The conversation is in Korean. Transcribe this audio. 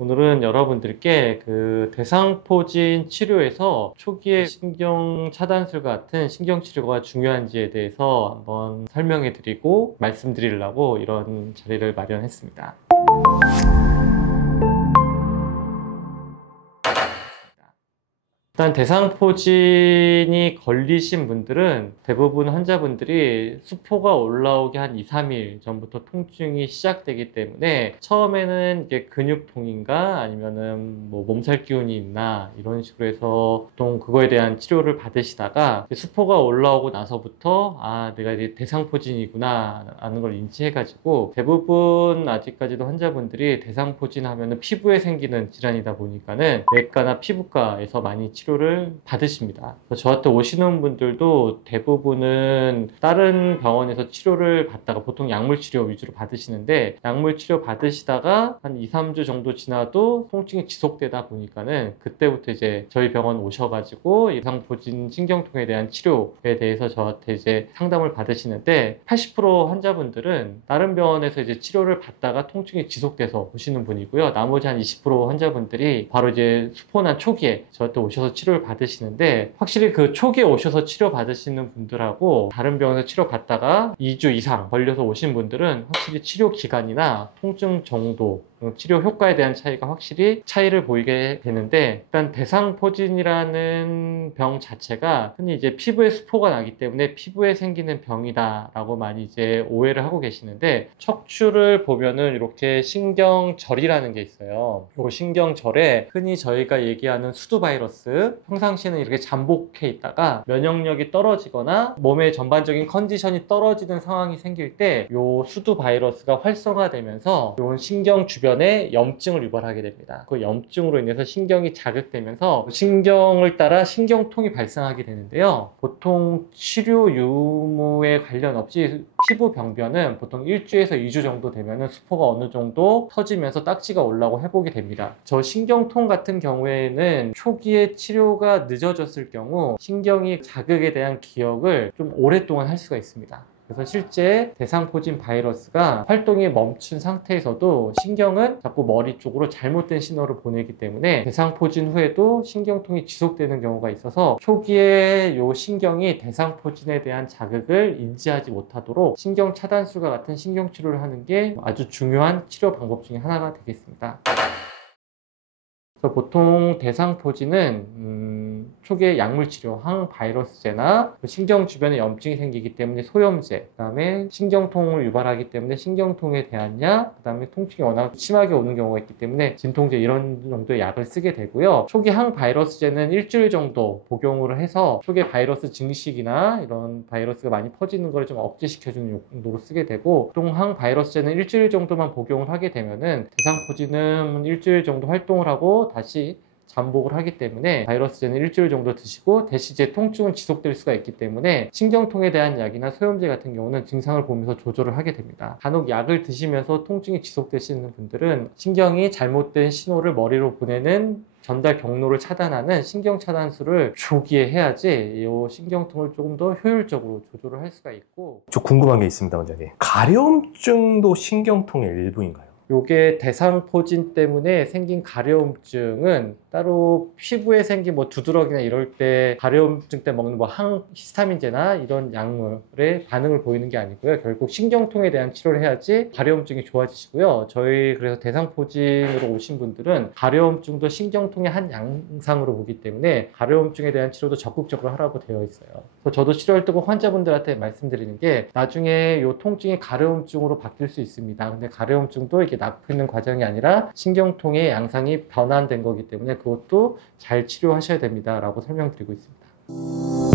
오늘은 여러분들께 그 대상포진 치료에서 초기에 신경 차단술 같은 신경 치료가 중요한지에 대해서 한번 설명해 드리고 말씀드리려고 이런 자리를 마련했습니다. 일단 대상포진이 걸리신 분들은 대부분 환자분들이 수포가 올라오기 한 2, 3일 전부터 통증이 시작되기 때문에 처음에는 이게 근육통인가 아니면은 뭐 몸살 기운이 있나 이런 식으로 해서 보통 그거에 대한 치료를 받으시다가 수포가 올라오고 나서부터 내가 이제 대상포진이구나 하는 걸 인지해가지고 대부분 아직까지도 환자분들이 대상포진 하면은 피부에 생기는 질환이다 보니까는 내과나 피부과에서 많이 치료를 받으십니다. 저한테 오시는 분들도 대부분은 다른 병원에서 치료를 받다가 보통 약물 치료 위주로 받으시는데 약물 치료 받으시다가 한 2, 3주 정도 지나도 통증이 지속되다 보니까는 그때부터 이제 저희 병원 오셔가지고 대상포진 신경통에 대한 치료에 대해서 저한테 이제 상담을 받으시는데 80% 환자분들은 다른 병원에서 이제 치료를 받다가 통증이 지속돼서 오시는 분이고요. 나머지 한 20% 환자분들이 바로 이제 수포난 초기에 저한테 오셔서 치료를 받으시는데 확실히 그 초기에 오셔서 치료 받으시는 분들하고 다른 병원에서 치료 받다가 2주 이상 걸려서 오신 분들은 확실히 치료 기간이나 통증 정도, 치료 효과에 대한 차이가 확실히 차이를 보이게 되는데 일단 대상포진이라는 병 자체가 흔히 이제 피부에 수포가 나기 때문에 피부에 생기는 병이다 라고 많이 이제 오해를 하고 계시는데 척추를 보면은 이렇게 신경절이라는 게 있어요. 이 신경절에 흔히 저희가 얘기하는 수두 바이러스 평상시에는 이렇게 잠복해 있다가 면역력이 떨어지거나 몸의 전반적인 컨디션이 떨어지는 상황이 생길 때 이 수두 바이러스가 활성화되면서 이 신경 주변에 염증을 유발하게 됩니다. 그 염증으로 인해서 신경이 자극되면서 신경을 따라 신경통이 발생하게 되는데요. 보통 치료 유무에 관련 없이 피부 병변은 보통 1주에서 2주 정도 되면 수포가 어느 정도 터지면서 딱지가 올라오고 회복이 됩니다. 저 신경통 같은 경우에는 초기에 치료가 늦어졌을 경우 신경이 자극에 대한 기억을 좀 오랫동안 할 수가 있습니다. 그래서 실제 대상포진 바이러스가 활동이 멈춘 상태에서도 신경은 자꾸 머리 쪽으로 잘못된 신호를 보내기 때문에 대상포진 후에도 신경통이 지속되는 경우가 있어서 초기에 이 신경이 대상포진에 대한 자극을 인지하지 못하도록 신경 차단술과 같은 신경 치료를 하는 게 아주 중요한 치료 방법 중에 하나가 되겠습니다. 그래서 보통 대상포진은 초기에 약물치료, 항바이러스제나 신경 주변에 염증이 생기기 때문에 소염제, 그 다음에 신경통을 유발하기 때문에 신경통에 대한 약, 그 다음에 통증이 워낙 심하게 오는 경우가 있기 때문에 진통제 이런 정도의 약을 쓰게 되고요. 초기 항바이러스제는 일주일 정도 복용을 해서 초기 바이러스 증식이나 이런 바이러스가 많이 퍼지는 걸 좀 억제시켜주는 용도로 쓰게 되고 보통 항바이러스제는 일주일 정도만 복용을 하게 되면은 대상포진은 일주일 정도 활동을 하고 다시 잠복을 하기 때문에 바이러스제는 일주일 정도 드시고 대신 이제 통증은 지속될 수가 있기 때문에 신경통에 대한 약이나 소염제 같은 경우는 증상을 보면서 조절을 하게 됩니다. 간혹 약을 드시면서 통증이 지속되시는 분들은 신경이 잘못된 신호를 머리로 보내는 전달 경로를 차단하는 신경차단술을 조기에 해야지 이 신경통을 조금 더 효율적으로 조절을 할 수가 있고. 저 궁금한 게 있습니다, 원장님. 가려움증도 신경통의 일부인가요? 요게 대상포진 때문에 생긴 가려움증은 따로 피부에 생긴 뭐 두드러기나 이럴 때 가려움증 때 먹는 뭐 항히스타민제나 이런 약물에 반응을 보이는 게 아니고요. 결국 신경통에 대한 치료를 해야지 가려움증이 좋아지시고요. 저희 그래서 대상포진으로 오신 분들은 가려움증도 신경통의 한 양상으로 보기 때문에 가려움증에 대한 치료도 적극적으로 하라고 되어 있어요. 그래서 저도 치료할 때 꼭 환자분들한테 말씀드리는 게 나중에 요 통증이 가려움증으로 바뀔 수 있습니다. 근데 가려움증도 이게 낫고 있는 과정이 아니라 신경통의 양상이 변환된 거기 때문에 그것도 잘 치료하셔야 됩니다 라고 설명드리고 있습니다.